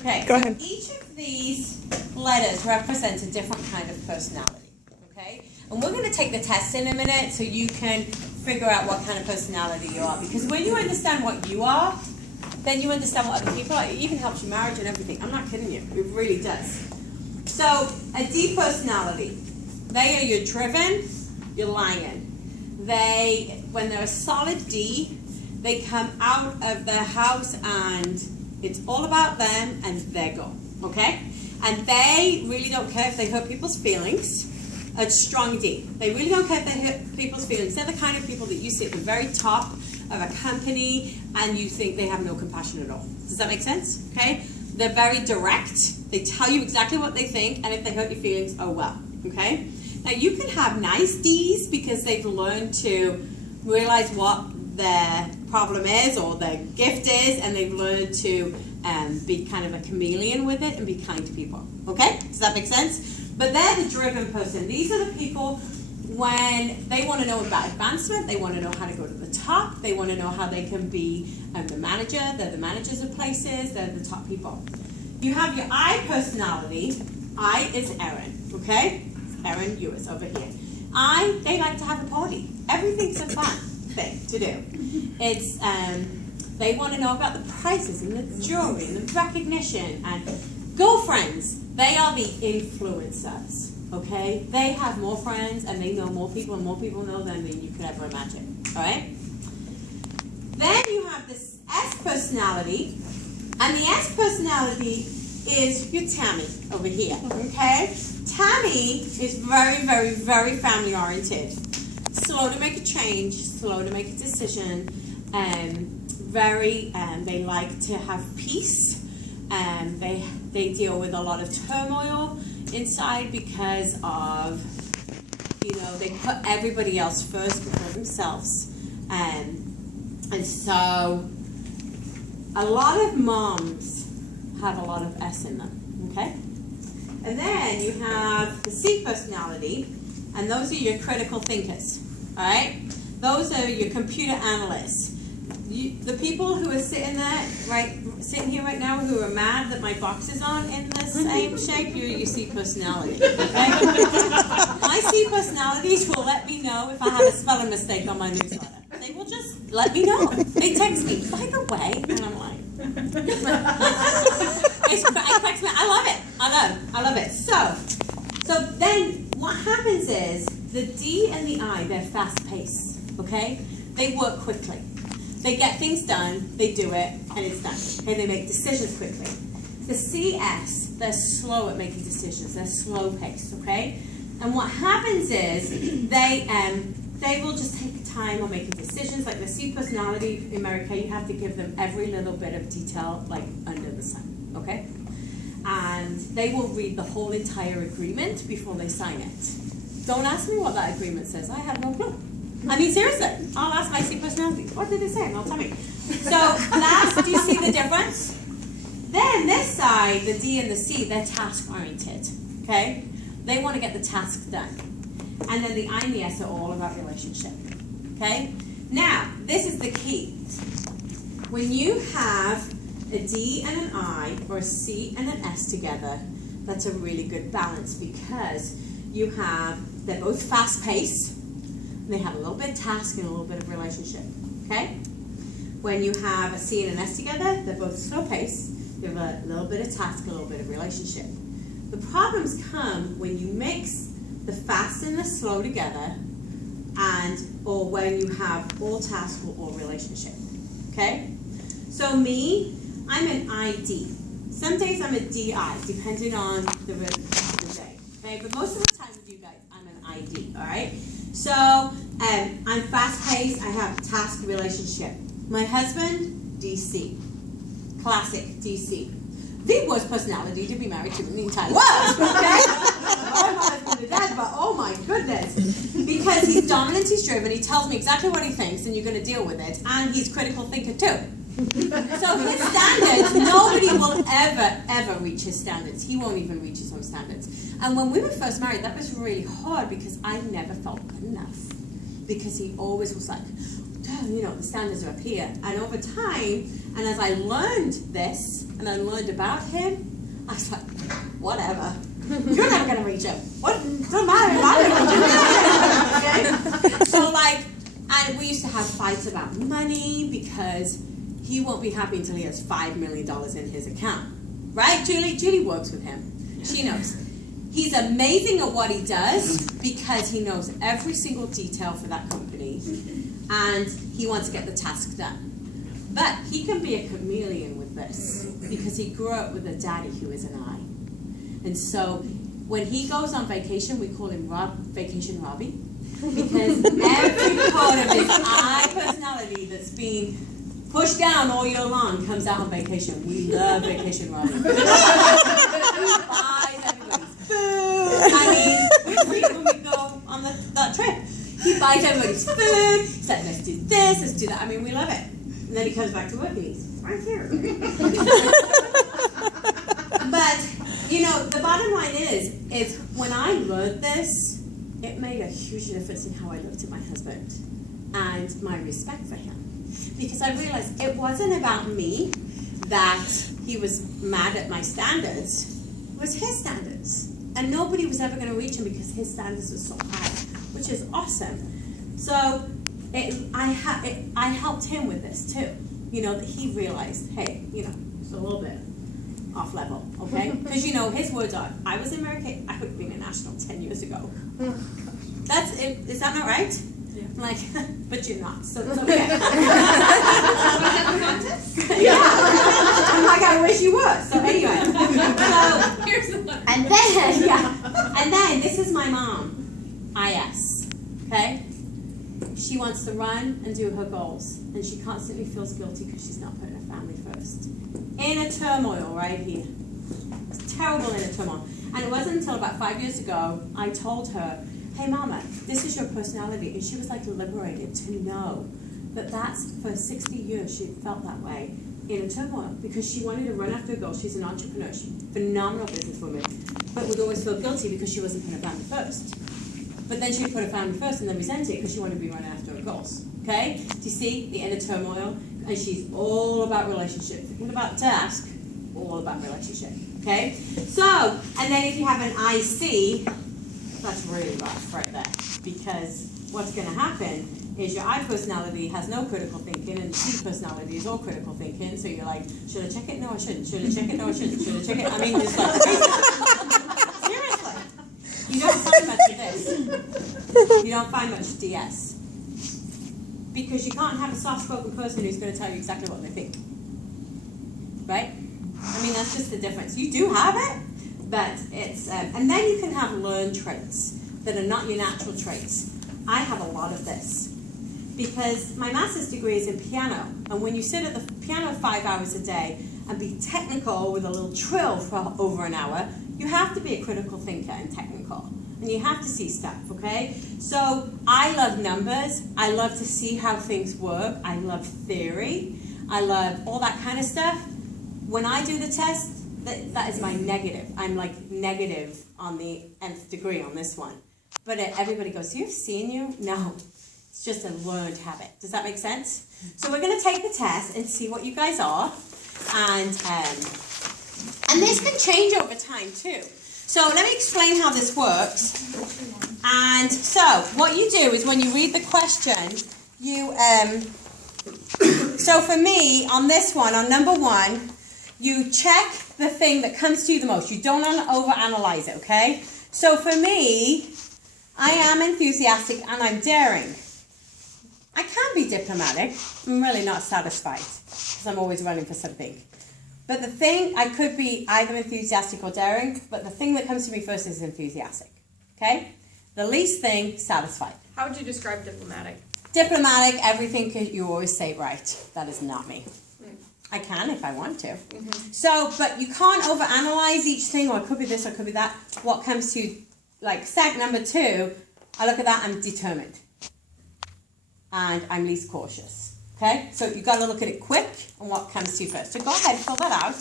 Okay, Go so ahead. each of these letters represents a different kind of personality, okay? And we're going to take the test in a minute so you can figure out what kind of personality you are. Because when you understand what you are, then you understand what other people are. It even helps your marriage and everything. I'm not kidding you. It really does. So, a D personality. They are your driven, your lion. When they're a solid D, they come out of their house and it's all about them and their goal, okay? And they really don't care if they hurt people's feelings. A strong D. They really don't care if they hurt people's feelings. They're the kind of people that you see at the very top of a company and you think they have no compassion at all. Does that make sense? Okay? They're very direct. They tell you exactly what they think, and if they hurt your feelings, oh well. Okay? Now you can have nice Ds because they've learned to realize what their problem is or their gift is, and they've learned to be kind of a chameleon with it and be kind to people. Okay? Does that make sense? But they're the driven person. These are the people when they want to know about advancement, they want to know how to go to the top, they want to know how they can be the manager, they're the managers of places, they're the top people. You have your I personality. I is Erin, okay? Erin Ewers over here. They like to have a party. Everything's a fun thing to do. It's, they want to know about the prices and the jewelry and the recognition and girlfriends. They are the influencers, okay? They have more friends and they know more people and more people know them than you could ever imagine, all right? Then you have this S personality, and the S personality is your Tammy over here, okay? Tammy is very, very, very family oriented. Slow to make a change, slow to make a decision, they like to have peace. They deal with a lot of turmoil inside because of, they put everybody else first before themselves. And so a lot of moms have a lot of S in them, okay? And then you have the C personality, and those are your critical thinkers, all right? Those are your computer analysts. The people who are sitting here right now who are mad that my box is on in the same shape, you're your C personality, okay? My C personalities will let me know if I have a spelling mistake on my newsletter. They will just let me know. They text me, by the way, and I'm like, it cracks me. I love it. I love it. So then what happens is the D and the I, they're fast paced, okay? They work quickly. They get things done, they do it, and it's done. Okay, they make decisions quickly. The CS, they're slow at making decisions. They're slow paced, okay? And what happens is they will just take time on making decisions. Like the C personality in Mary Kay, you have to give them every little bit of detail, like under the sun, okay? And they will read the whole entire agreement before they sign it. Don't ask me what that agreement says. I have no clue. I mean, seriously, I'll ask my C personality. What did it say? And they'll tell me. So, last, do you see the difference? Then this side, the D and the C, they're task-oriented, okay? They want to get the task done. And then the I and the S are all about relationship, okay? Now, this is the key. When you have a D and an I, or a C and an S together, that's a really good balance because they're both fast-paced, they have a little bit of task and a little bit of relationship, okay? When you have a C and an S together, they're both slow-paced. They have a little bit of task and a little bit of relationship. The problems come when you mix the fast and the slow together, or when you have all task or all relationship, okay? So me, I'm an ID. Some days I'm a DI, depending on the day, okay? But most of the time with you guys, I'm an ID, all right? So, I'm fast-paced, I have task relationship. My husband, DC. Classic DC. The worst personality to be married to in the entire world, okay? I'm not as good as that, but oh my goodness. Because he's dominant, he's driven, he tells me exactly what he thinks, and you're going to deal with it, and he's critical thinker too. So his standards, nobody will ever reach his standards. He won't even reach his own standards. And when we were first married, that was really hard because I never felt good enough. Because he always was like, the standards are up here. And over time, and as I learned this, and I learned about him, I was like, whatever. You're never going to reach him. What? Doesn't matter if I don't reach him. Okay? So and we used to have fights about money because he won't be happy until he has $5 million in his account. Right, Julie? Julie works with him. She knows. He's amazing at what he does because he knows every single detail for that company and he wants to get the task done. But he can be a chameleon with this because he grew up with a daddy who is an I. And so when he goes on vacation, we call him Vacation Robbie because every part of his I personality that's been pushed down all year long comes out on vacation. We love Vacation Robbie. He buys everybody's food. When we go on that trip, he buys everybody's food. He's like, let's do this, let's do that. We love it. And then he comes back to work and he's right here. But, the bottom line is when I learned this, it made a huge difference in how I looked at my husband and my respect for him. Because I realized it wasn't about me that he was mad at my standards. It was his standards. And nobody was ever going to reach him because his standards were so high, which is awesome. So I helped him with this too. That he realized, hey, it's a little bit off level, okay? Because, his words are, I was in America, I would have been a national 10 years ago. That's it. Is that not right? Yeah. I'm like, but you're not, so it's okay. Yeah. I'm like, I wish you were. So anyway. So, here's the one. And then, this is my mom, IS, okay? She wants to run and do her goals, and she constantly feels guilty because she's not putting her family first. Inner turmoil right here. It's terrible inner turmoil. And it wasn't until about 5 years ago I told her, hey mama, this is your personality. And she was liberated to know that that's, for 60 years she felt that way, inner turmoil, because she wanted to run after a goal. She's an entrepreneur, she's a phenomenal businesswoman, but would always feel guilty because she wasn't putting her family first. But then she would put her family first and then resent it because she wanted to be running after her goals. Okay? Do you see the inner turmoil? And she's all about relationship. What about task? All about relationship. Okay? So, and then if you have an IC, that's really rough right there. Because what's going to happen is your I personality has no critical thinking and the C personality is all critical thinking. So you're like, should I check it? No, I shouldn't. Should I check it? No, I shouldn't. Should I check it? It's seriously. You don't find much of this. You don't find much DS. Because you can't have a soft-spoken person who's going to tell you exactly what they think. Right? That's just the difference. You do have it, but it's... and then you can have learned traits that are not your natural traits. I have a lot of this. Because my master's degree is in piano. And when you sit at the piano 5 hours a day and be technical with a little trill for over an hour, you have to be a critical thinker and technical. And you have to see stuff, okay? So I love numbers. I love to see how things work. I love theory. I love all that kind of stuff. When I do the test, that is my negative. I'm negative on the nth degree on this one. But everybody goes, do you have seen you? No, it's just a learned habit. Does that make sense? So we're going to take the test and see what you guys are. And this can change over time too. So let me explain how this works. And so what you do is when you read the question, you, so for me, on this one, on number 1, you check the thing that comes to you the most. You don't overanalyze it, okay? So for me, I am enthusiastic and I'm daring. I can be diplomatic. I'm really not satisfied because I'm always running for something. But the thing, I could be either enthusiastic or daring, but the thing that comes to me first is enthusiastic, okay? The least thing, satisfied. How would you describe diplomatic? Diplomatic, everything you always say right. That is not me. I can if I want to. Mm-hmm. So, but you can't overanalyze each thing, or it could be this, or it could be that. What comes to, number 2, I look at that, I'm determined. And I'm least cautious. Okay? So you've got to look at it quick and what comes to you first. So go ahead, fill that out.